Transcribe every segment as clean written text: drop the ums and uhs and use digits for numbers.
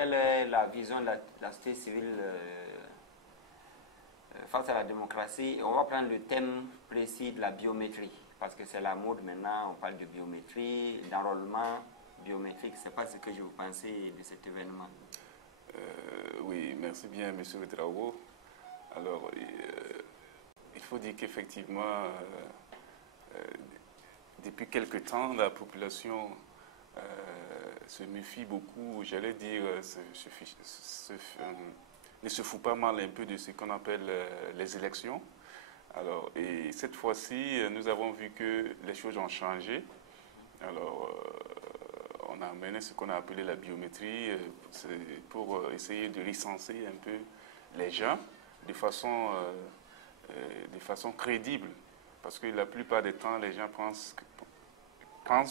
quelle est la vision de la société civile face à la démocratie? On va prendre le thème précis de la biométrie, parce que c'est la mode maintenant, on parle de biométrie, d'enrôlement biométrique. Je ne sais pas ce que vous pensez de cet événement. Oui, merci bien, M. Ouedraogo. Alors, il faut dire qu'effectivement, depuis quelque temps, la population se méfie beaucoup, j'allais dire, ne se fout pas mal un peu de ce qu'on appelle les élections. Alors, et cette fois-ci, nous avons vu que les choses ont changé. Alors, on a mené ce qu'on a appelé la biométrie pour essayer de recenser un peu les gens de façon crédible. Parce que la plupart des temps, les gens pensent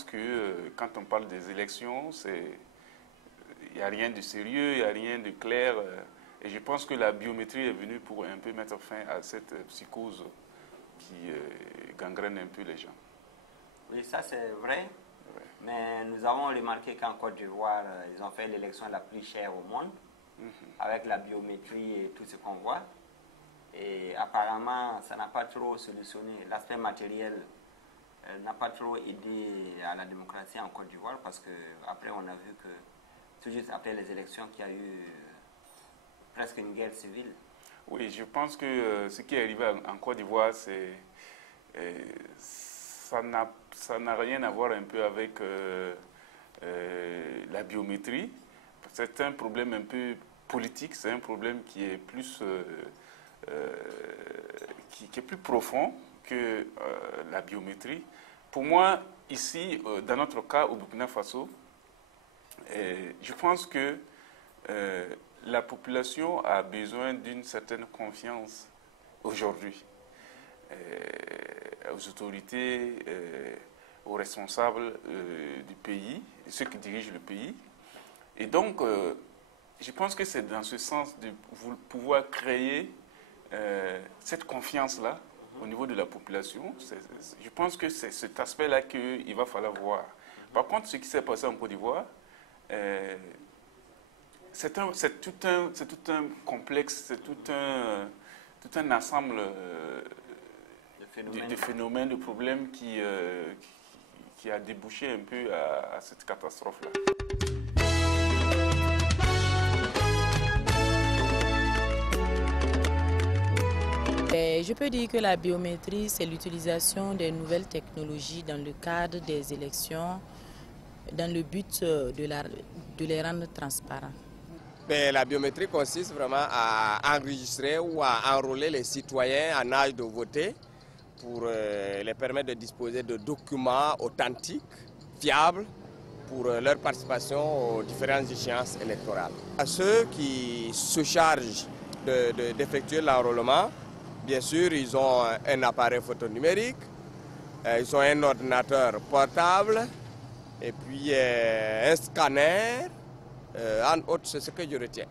que quand on parle des élections, il n'y a rien de sérieux, il n'y a rien de clair. Et je pense que la biométrie est venue pour un peu mettre fin à cette psychose qui gangrène un peu les gens. Oui, ça c'est vrai. Ouais. Mais nous avons remarqué qu'en Côte d'Ivoire, ils ont fait l'élection la plus chère au monde, avec la biométrie et tout ce qu'on voit. Et apparemment, ça n'a pas trop solutionné. L'aspect matériel n'a pas trop aidé à la démocratie en Côte d'Ivoire, parce qu'après, on a vu que tout juste après les élections, qu'il y a eu presque une guerre civile. Oui, je pense que ce qui est arrivé en Côte d'Ivoire, ça n'a rien à voir un peu avec la biométrie. C'est un problème un peu politique, c'est un problème qui est plus, qui est plus profond que la biométrie. Pour moi, ici, dans notre cas, au Burkina Faso, je pense que la population a besoin d'une certaine confiance aujourd'hui aux autorités, aux responsables du pays, ceux qui dirigent le pays. Et donc, je pense que c'est dans ce sens de pouvoir créer cette confiance-là au niveau de la population. Je pense que c'est cet aspect-là qu'il va falloir voir. Par contre, ce qui s'est passé en Côte d'Ivoire, c'est tout un complexe, c'est tout un ensemble de phénomènes, de problèmes qui a débouché un peu à cette catastrophe-là. Je peux dire que la biométrie, c'est l'utilisation des nouvelles technologies dans le cadre des élections, dans le but de les rendre transparents. La biométrie consiste vraiment à enregistrer ou à enrôler les citoyens en âge de voter pour les permettre de disposer de documents authentiques, fiables, pour leur participation aux différentes échéances électorales. À ceux qui se chargent d'effectuer l'enrôlement, bien sûr, ils ont un appareil photonumérique, ils ont un ordinateur portable, et puis un scanner, en autres, c'est ce que je retiens.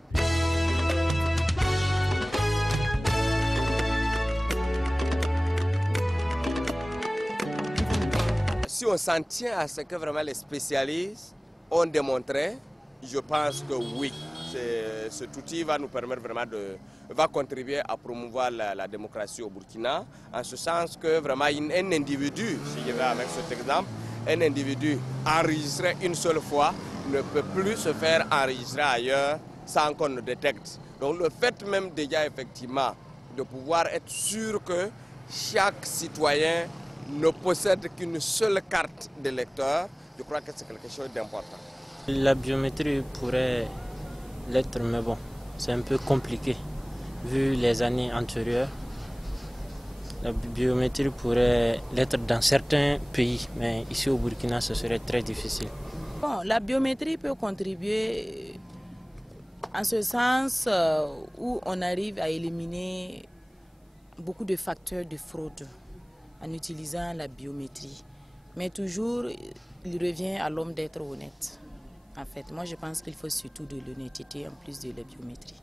Si on s'en tient à ce que vraiment les spécialistes ont démontré, je pense que oui, cet outil va nous permettre vraiment va contribuer à promouvoir la démocratie au Burkina, en ce sens que vraiment un individu, si je vais avec cet exemple, un individu enregistré une seule fois ne peut plus se faire enregistrer ailleurs sans qu'on le détecte. Donc le fait même déjà effectivement de pouvoir être sûr que chaque citoyen ne possède qu'une seule carte d'électeur, je crois que c'est quelque chose d'important. La biométrie pourrait l'être, mais bon, c'est un peu compliqué. Vu les années antérieures, la biométrie pourrait l'être dans certains pays, mais ici au Burkina, ce serait très difficile. Bon, la biométrie peut contribuer en ce sens où on arrive à éliminer beaucoup de facteurs de fraude en utilisant la biométrie. Mais toujours, il revient à l'homme d'être honnête. En fait, moi je pense qu'il faut surtout de l'honnêteté en plus de la biométrie.